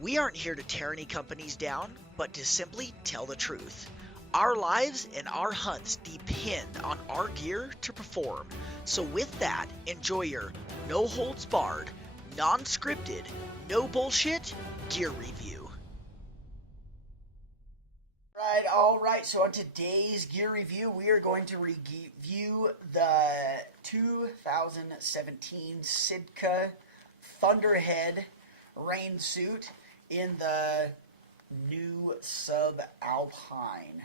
We aren't here to tear any companies down, but to simply tell the truth. Our lives and our hunts depend on our gear to perform. So, with that, enjoy your no holds barred, non scripted, no bullshit gear review. All right. So, on today's gear review, we are going to review the 2017 Sitka Thunderhead rain suit in the new subalpine.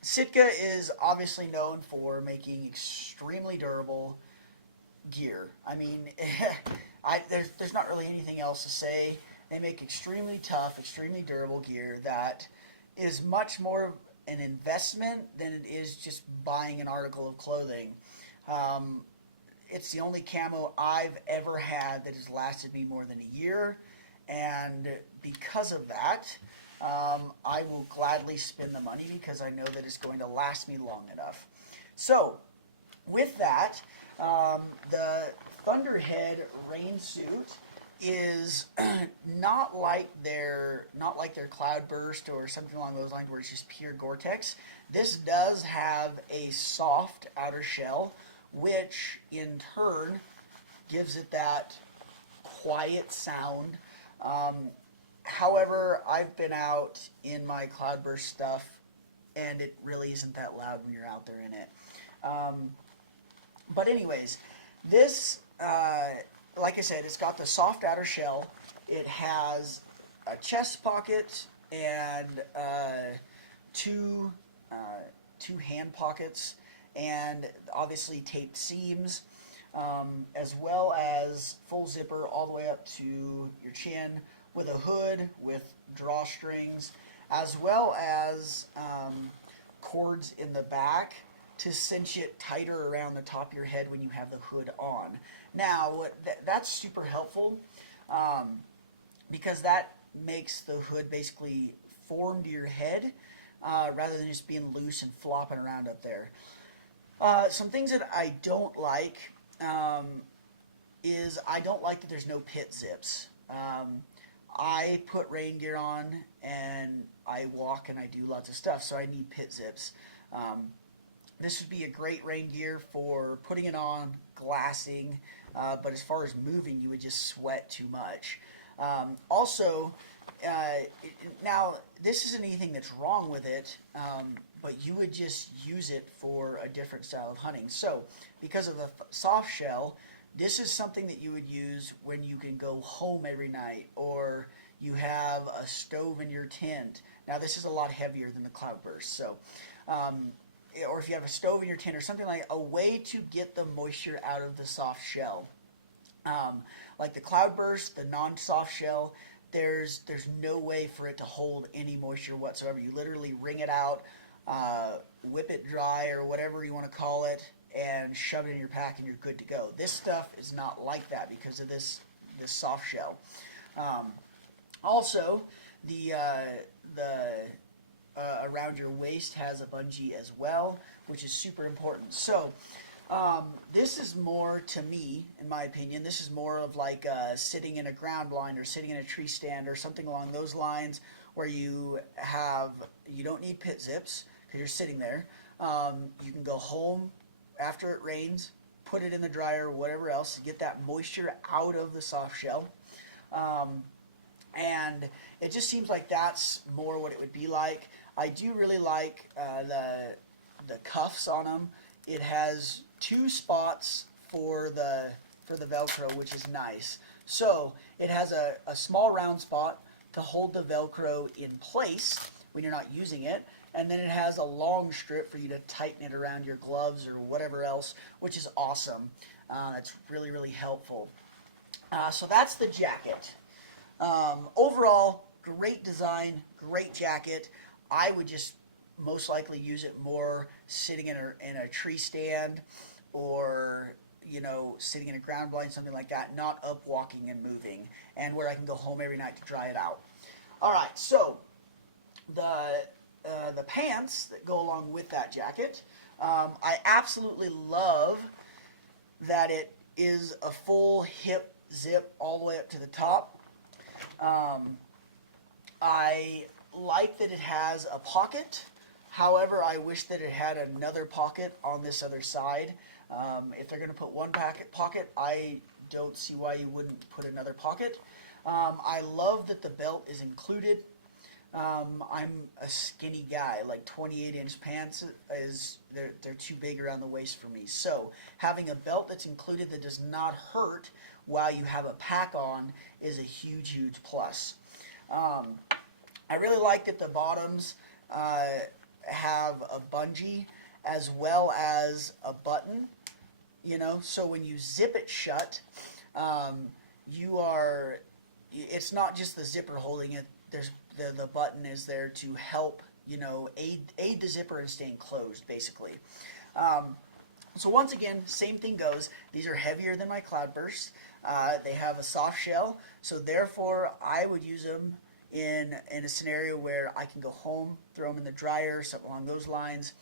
Sitka is obviously known for making extremely durable gear. I mean, there's not really anything else to say. They make extremely tough, extremely durable gear that is much more an investment than it is just buying an article of clothing. It's the only camo I've ever had that has lasted me more than a year, and because of that, I will gladly spend the money because I know that it's going to last me long enough. So, with that, the Thunderhead rain suit is not like their Cloudburst or something along those lines where it's just pure Gore-Tex. This does have a soft outer shell, which in turn gives it that quiet sound. However, I've been out in my Cloudburst stuff, and it really isn't that loud when you're out there in it. But anyways, this, like I said, it's got the soft outer shell. It has a chest pocket and two hand pockets, and obviously taped seams, as well as full zipper all the way up to your chin, with a hood with drawstrings, as well as cords in the back to cinch it tighter around the top of your head when you have the hood on. Now, that's super helpful because that makes the hood basically form to your head rather than just being loose and flopping around up there. Some things that I don't like is I don't like that there's no pit zips. I put rain gear on and I walk and I do lots of stuff, so I need pit zips. This would be a great rain gear for putting it on, glassing, but as far as moving, you would just sweat too much. Also, now this isn't anything that's wrong with it, but you would just use it for a different style of hunting. So, because of the soft shell, this is something that you would use when you can go home every night, or you have a stove in your tent. Now, this is a lot heavier than the Cloudburst, so, or if you have a stove in your tent or something like a way to get the moisture out of the soft shell. Like the Cloudburst, the non-soft shell, there's no way for it to hold any moisture whatsoever. You literally wring it out, whip it dry or whatever you want to call it, and shove it in your pack and you're good to go. This stuff is not like that because of this soft shell. Also, the around your waist has a bungee as well, which is super important. So, this is more, to me, in my opinion, this is more of like sitting in a ground blind or sitting in a tree stand or something along those lines where you don't need pit zips because you're sitting there. You can go home after it rains, put it in the dryer, whatever else, to get that moisture out of the soft shell. And it just seems like that's more what it would be like. I do really like the cuffs on them. It has two spots for the Velcro, which is nice. So it has a small round spot to hold the Velcro in place when you're not using it, and then it has a long strip for you to tighten it around your gloves or whatever else, which is awesome. It's really, really helpful. So that's the jacket. Overall, great design, great jacket. I would just most likely use it more sitting in a tree stand, or sitting in a ground blind, something like that, not up walking and moving, and where I can go home every night to dry it out. All right, so the pants that go along with that jacket, I absolutely love that it is a full hip zip all the way up to the top. I like that it has a pocket. However, I wish that it had another pocket on this other side. If they're going to put one pocket, I don't see why you wouldn't put another pocket. I love that the belt is included. I'm a skinny guy, like 28-inch pants they're too big around the waist for me. So having a belt that's included that does not hurt while you have a pack on is a huge, huge plus. I really like that the bottoms have a bungee as well as a button, so when you zip it shut, it's not just the zipper holding it. There's the button is there to help, aid the zipper in staying closed, basically. So once again, same thing goes. These are heavier than my Cloudbursts. They have a soft shell, so therefore I would use them in a scenario where I can go home, throw them in the dryer, something along those lines,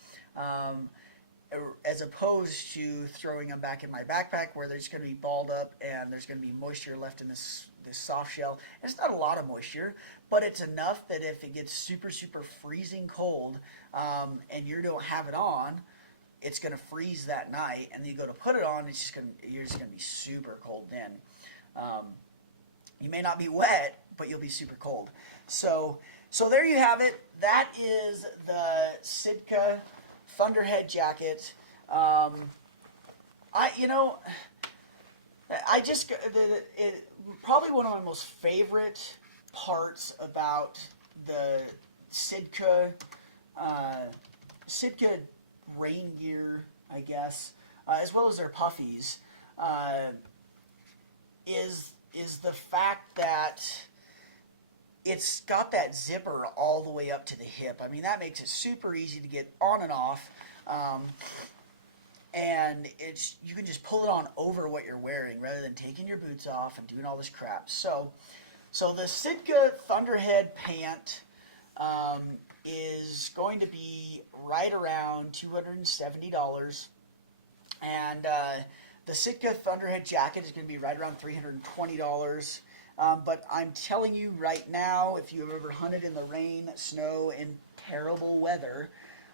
as opposed to throwing them back in my backpack where they're just going to be balled up and there's going to be moisture left in this soft shell. And it's not a lot of moisture, but it's enough that if it gets super, super freezing cold and you don't have it on, it's going to freeze that night, and then you go to put it on, you're just going to be super cold then. You may not be wet, but you'll be super cold. So there you have it. That is the Sitka Thunderhead jacket. Probably one of my most favorite parts about the Sitka rain gear, I guess, as well as their puffies, is the fact that it's got that zipper all the way up to the hip. I mean, that makes it super easy to get on and off, and you can just pull it on over what you're wearing rather than taking your boots off and doing all this crap. So the Sitka Thunderhead pant is going to be right around $270, and the Sitka Thunderhead jacket is going to be right around $320. But I'm telling you right now, if you've ever hunted in the rain, snow, and terrible weather,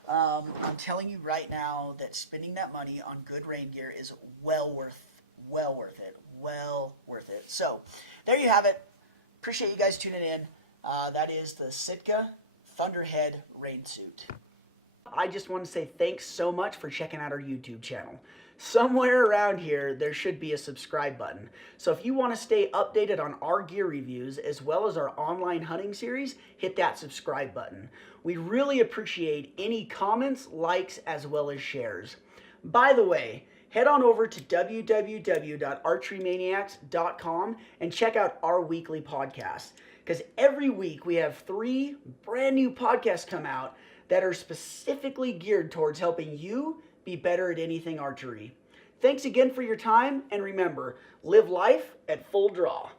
I'm telling you right now that spending that money on good rain gear is well worth it. So there you have it. Appreciate you guys tuning in. That is the Sitka Thunderhead rain suit. I just want to say thanks so much for checking out our YouTube channel. Somewhere around here, there should be a subscribe button. So if you want to stay updated on our gear reviews as well as our online hunting series, hit that subscribe button. We really appreciate any comments, likes, as well as shares. By the way, head on over to www.archerymaniacs.com and check out our weekly podcast, because every week we have 3 brand new podcasts come out that are specifically geared towards helping you be better at anything archery. Thanks again for your time, and remember, live life at full draw.